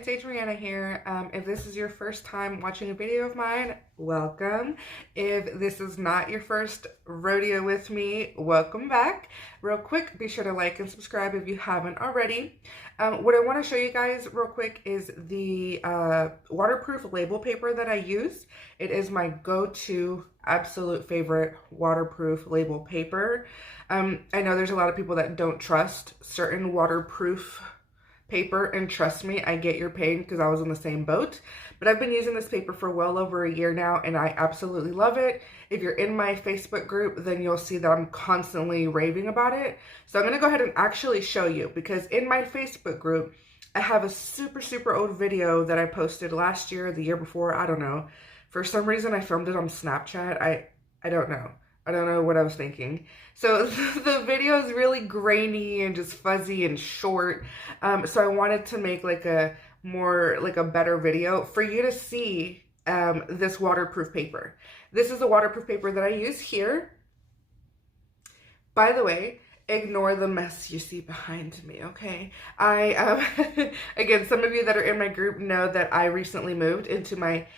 it's Adriana here. If this is your first time watching a video of mine, welcome. If this is not your first rodeo with me, welcome back. Real quick, be sure to like and subscribe if you haven't already. What I want to show you guys real quick is the waterproof label paper that I use. It is my go-to absolute favorite waterproof label paper. I know there's a lot of people that don't trust certain waterproof paper, and trust me, I get your pain because I was in the same boat. But I've been using this paper for well over a year now, and I absolutely love it. If you're in my Facebook group, then you'll see that I'm constantly raving about it. So I'm going to go ahead and actually show you, because in my Facebook group, I have a super old video that I posted last year, the year before, I don't know. For some reason, I filmed it on Snapchat. I don't know. I don't know what I was thinking. So the video is really grainy and just fuzzy and short. So I wanted to make like a better video for you to see this waterproof paper. This is the waterproof paper that I use here. By the way, ignore the mess you see behind me, okay? Again, some of you that are in my group know that I recently moved into my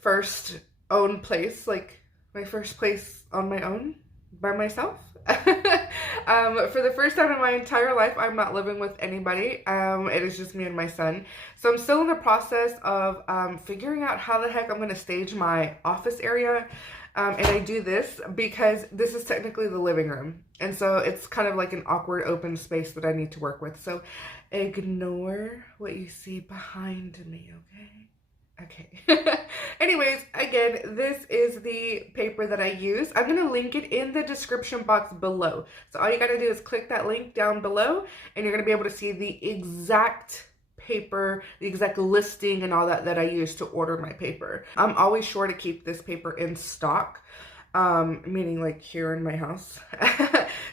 first own place, like my first place on my own, by myself. For the first time in my entire life, I'm not living with anybody. It is just me and my son. So I'm still in the process of figuring out how the heck I'm going to stage my office area. And I do this because this is technically the living room. And so it's kind of like an awkward open space that I need to work with. So ignore what you see behind me, okay? Okay. Anyways, again, this is the paper that I use. I'm going to link it in the description box below. So all you got to do is click that link down below, and you're going to be able to see the exact paper, the exact listing and all that I use to order my paper. I'm always sure to keep this paper in stock, meaning like here in my house,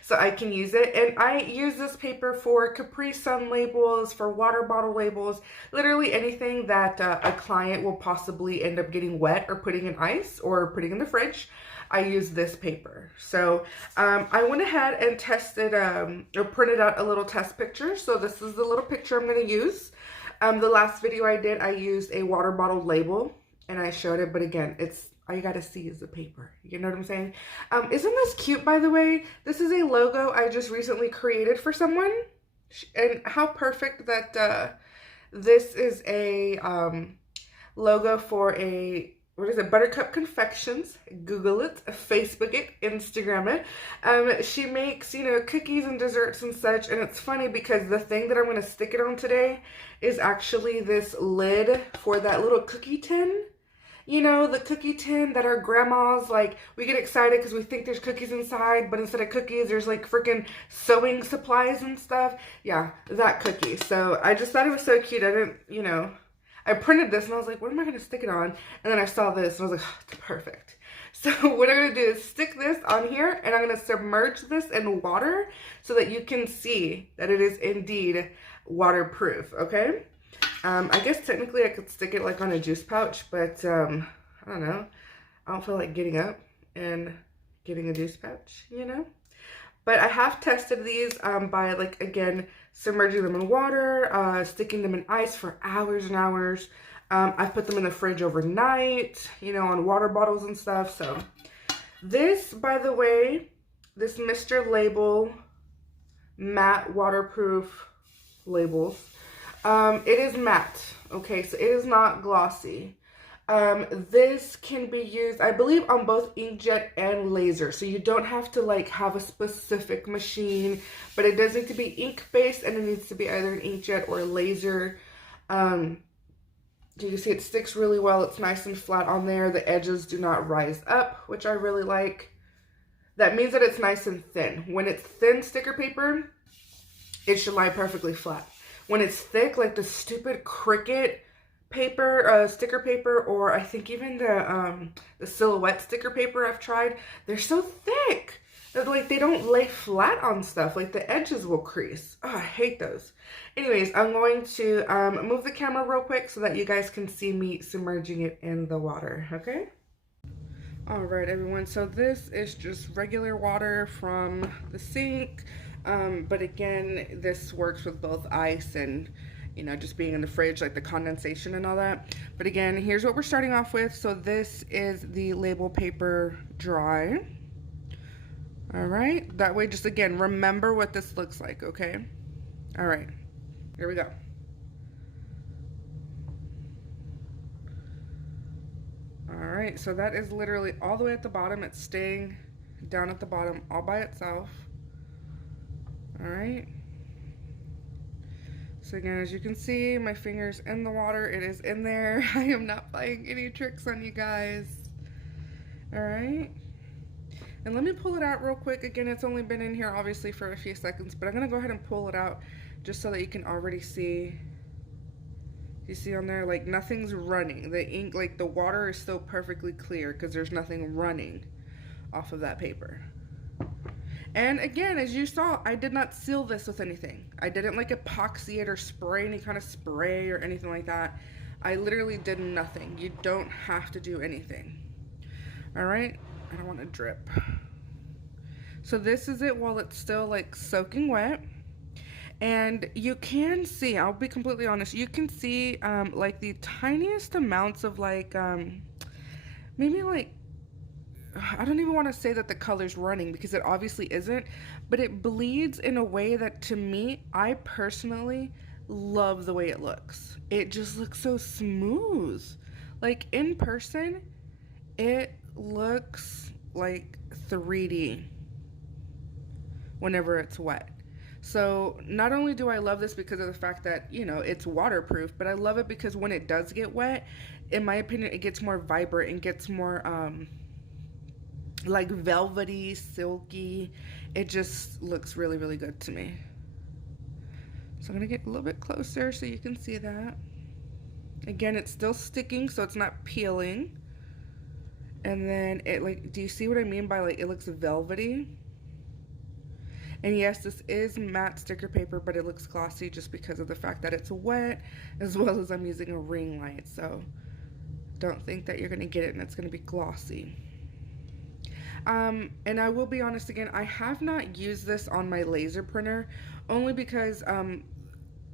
so I can use it. And I use this paper for Capri Sun labels, for water bottle labels, literally anything that a client will possibly end up getting wet or putting in ice or putting in the fridge. I use this paper. So I went ahead and tested or printed out a little test picture. So this is the little picture I'm going to use. The last video I did, I used a water bottle label and I showed it, but again, it's all you gotta see is the paper. You know what I'm saying? Isn't this cute, by the way? This is a logo I just recently created for someone. And how perfect that this is a logo for a, what is it? Buttercup Confections. Google it, Facebook it, Instagram it. She makes, you know, cookies and desserts and such. And it's funny because the thing that I'm going to stick it on today is actually this lid for that little cookie tin. You know, the cookie tin that our grandmas, like, we get excited because we think there's cookies inside, but instead of cookies, there's like freaking sewing supplies and stuff. Yeah, that cookie. So I just thought it was so cute. I didn't, you know, I printed this and I was like, what am I going to stick it on? And then I saw this and I was like, oh, it's perfect. So what I'm going to do is stick this on here, and I'm going to submerge this in water so that you can see that it is indeed waterproof, okay? I guess technically I could stick it like on a juice pouch, but I don't know. I don't feel like getting up and getting a juice pouch, you know? But I have tested these by, like, again, submerging them in water, sticking them in ice for hours and hours. I've put them in the fridge overnight, you know, on water bottles and stuff. So this, by the way, this Mr.Label matte waterproof labels. It is matte, okay, so it is not glossy. This can be used, I believe, on both inkjet and laser, so you don't have to like have a specific machine, but it does need to be ink-based, and it needs to be either an inkjet or a laser. You can see it sticks really well. It's nice and flat on there. The edges do not rise up, which I really like. That means that it's nice and thin. When it's thin sticker paper, it should lie perfectly flat. When it's thick, like the stupid Cricut paper, sticker paper, or I think even the Silhouette sticker paper I've tried, they're so thick that like they don't lay flat on stuff. Like the edges will crease. Oh, I hate those. Anyways, I'm going to move the camera real quick so that you guys can see me submerging it in the water, okay? All right, everyone, so this is just regular water from the sink. But again, this works with both ice and you know, just being in the fridge, like the condensation and all that. But again, here's what we're starting off with. So this is the label paper dry. All right, that way, just again, remember what this looks like, okay? All right, here we go. All right, so that is literally all the way at the bottom. It's staying down at the bottom all by itself. All right. So again, as you can see, my finger's in the water. It is in there. I am not playing any tricks on you guys. All right. And let me pull it out real quick. Again, it's only been in here obviously for a few seconds, but I'm gonna go ahead and pull it out just so that you can already see. You see on there, like nothing's running. The ink, like the water is still perfectly clear because there's nothing running off of that paper. And again, as you saw, I did not seal this with anything. I didn't like epoxy it or spray any kind of spray or anything like that. I literally did nothing. You don't have to do anything. All right, I don't want to drip. So this is it while it's still like soaking wet. And you can see, I'll be completely honest, you can see like the tiniest amounts of like, maybe like, I don't even want to say that the color's running because it obviously isn't, but it bleeds in a way that to me, I personally love the way it looks. It just looks so smooth. Like in person, it looks like 3D whenever it's wet. So not only do I love this because of the fact that, you know, it's waterproof, but I love it because when it does get wet, in my opinion, it gets more vibrant and gets more, like velvety, silky. It just looks really, really good to me. So I'm gonna get a little bit closer so you can see that. Again, it's still sticking, so it's not peeling. And then it like, do you see what I mean by like, it looks velvety? And yes, this is matte sticker paper, but it looks glossy just because of the fact that it's wet, as well as I'm using a ring light. So don't think that you're gonna get it and it's gonna be glossy. And I will be honest again, I have not used this on my laser printer, only because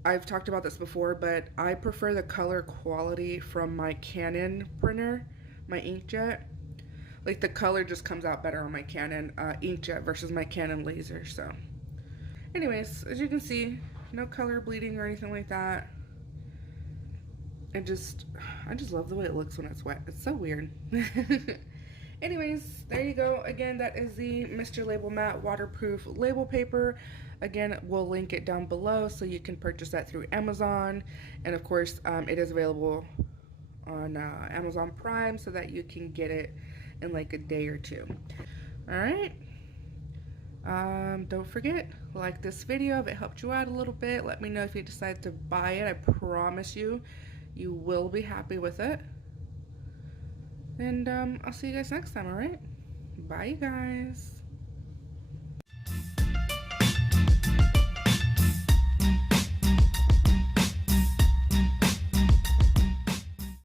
I've talked about this before, but I prefer the color quality from my Canon printer, my inkjet. Like the color just comes out better on my Canon inkjet versus my Canon laser. So anyways, as you can see, no color bleeding or anything like that. I just love the way it looks when it's wet. It's so weird. Anyways, there you go. Again, that is the Mr. Label Matte Waterproof Label Paper. Again, we'll link it down below so you can purchase that through Amazon. And of course, it is available on Amazon Prime so that you can get it in like a day or two. All right. Don't forget, like this video if it helped you out a little bit. Let me know if you decide to buy it. I promise you, you will be happy with it. And I'll see you guys next time, all right? Bye, you guys.